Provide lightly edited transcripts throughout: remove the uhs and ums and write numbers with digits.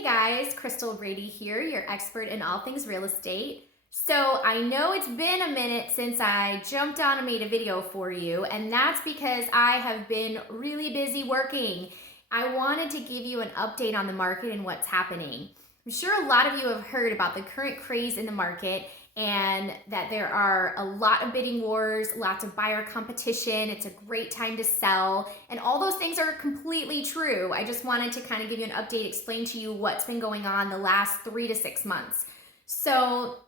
Hey guys, Crystal Brady here, your expert in all things real estate. So I know it's been a minute since I jumped on and made a video for you, and that's because I have been really busy working. I wanted to give you an update on the market and what's happening. I'm sure a lot of you have heard about the current craze in the market and that there are a lot of bidding wars, lots of buyer competition. It's a great time to sell, and all those things are completely true. I just wanted to kind of give you an update, explain to you what's been going on the last 3 to 6 months. So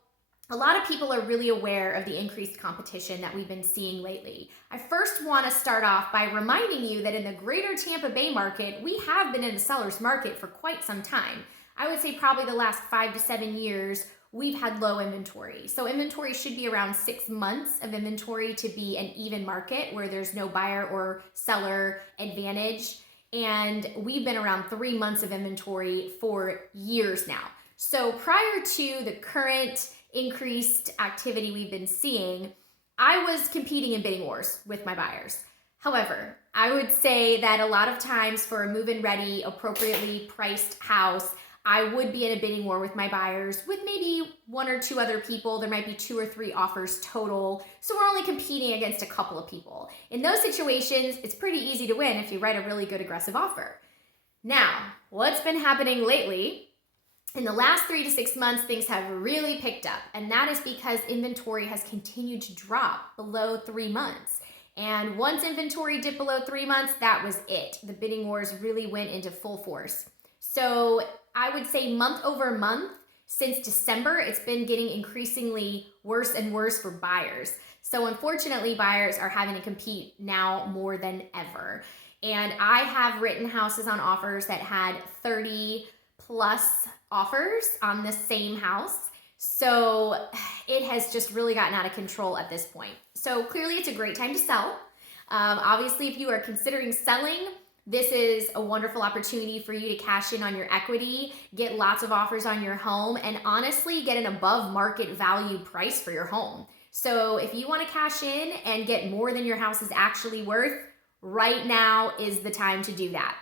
a lot of people are really aware of the increased competition that we've been seeing lately. I first want to start off by reminding you that in the Greater Tampa Bay market, we have been in a seller's market for quite some time. I would say probably the last 5 to 7 years, we've had low inventory. So inventory should be around 6 months of inventory to be an even market where there's no buyer or seller advantage. And we've been around 3 months of inventory for years now. So prior to the current increased activity we've been seeing, I was competing in bidding wars with my buyers. However, I would say that a lot of times for a move-in ready, appropriately priced house, I would be in a bidding war with my buyers with maybe 1 or 2 other people. There might be 2 or 3 offers total. So we're only competing against a couple of people. In those situations, it's pretty easy to win if you write a really good aggressive offer. Now, what's been happening lately? In the last 3 to 6 months, things have really picked up, and that is because inventory has continued to drop below 3 months. And once inventory dipped below 3 months, that was it. The bidding wars really went into full force. So I would say month over month, since December, it's been getting increasingly worse and worse for buyers. So unfortunately, buyers are having to compete now more than ever. And I have written houses on offers that had 30 plus offers on the same house. So it has just really gotten out of control at this point. So clearly it's a great time to sell. Obviously, if you are considering selling, this is a wonderful opportunity for you to cash in on your equity, get lots of offers on your home, and honestly get an above market value price for your home. So if you want to cash in and get more than your house is actually worth, right now is the time to do that.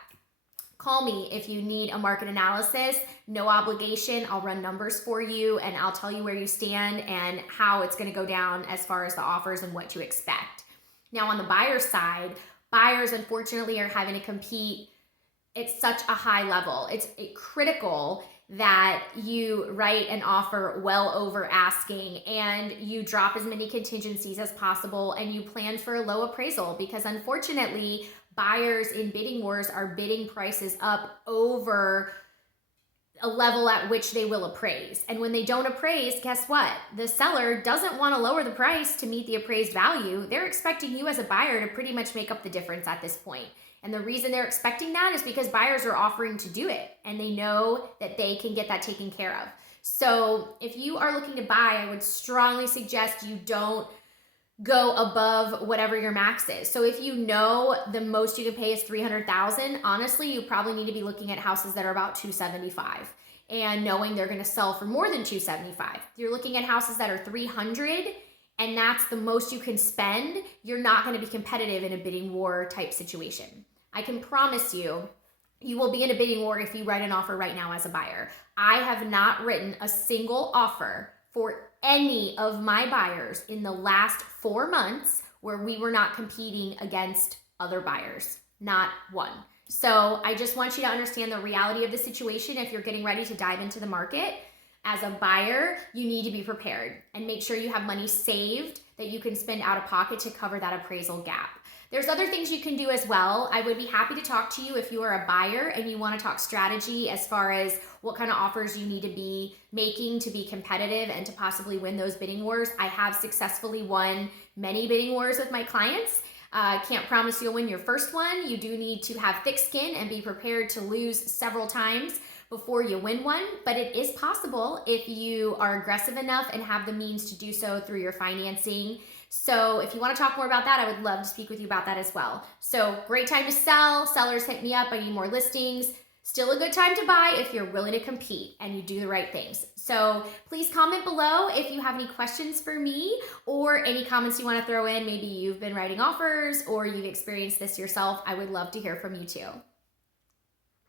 Call me if you need a market analysis, no obligation. I'll run numbers for you and I'll tell you where you stand and how it's going to go down as far as the offers and what to expect. Now on the buyer side, buyers unfortunately are having to compete at such a high level. It's critical that you write an offer well over asking and you drop as many contingencies as possible and you plan for a low appraisal, because unfortunately buyers in bidding wars are bidding prices up over a level at which they will appraise. And when they don't appraise, guess what? The seller doesn't want to lower the price to meet the appraised value. They're expecting you as a buyer to pretty much make up the difference at this point. And the reason they're expecting that is because buyers are offering to do it and they know that they can get that taken care of. So if you are looking to buy, I would strongly suggest you don't go above whatever your max is. So if you know the most you can pay is $300,000, honestly, you probably need to be looking at houses that are about $275 and knowing they're going to sell for more than $275. If you're looking at houses that are $300 and that's the most you can spend, you're not going to be competitive in a bidding war type situation. I can promise you, you will be in a bidding war if you write an offer right now as a buyer. I have not written a single offer for any of my buyers in the last 4 months where we were not competing against other buyers. Not one. So I just want you to understand the reality of the situation. If you're getting ready to dive into the market as a buyer, you need to be prepared and make sure you have money saved that you can spend out of pocket to cover that appraisal gap. There's other things you can do as well. I would be happy to talk to you if you are a buyer and you want to talk strategy as far as what kind of offers you need to be making to be competitive and to possibly win those bidding wars. I have successfully won many bidding wars with my clients. Can't promise you'll win your first one. You do need to have thick skin and be prepared to lose several times before you win one, but it is possible if you are aggressive enough and have the means to do so through your financing. So if you want to talk more about that, I would love to speak with you about that as well. So great time to sell. Sellers, hit me up. I need more listings. Still a good time to buy if you're willing to compete and you do the right things. So please comment below if you have any questions for me or any comments you want to throw in. Maybe you've been writing offers or you've experienced this yourself. I would love to hear from you too.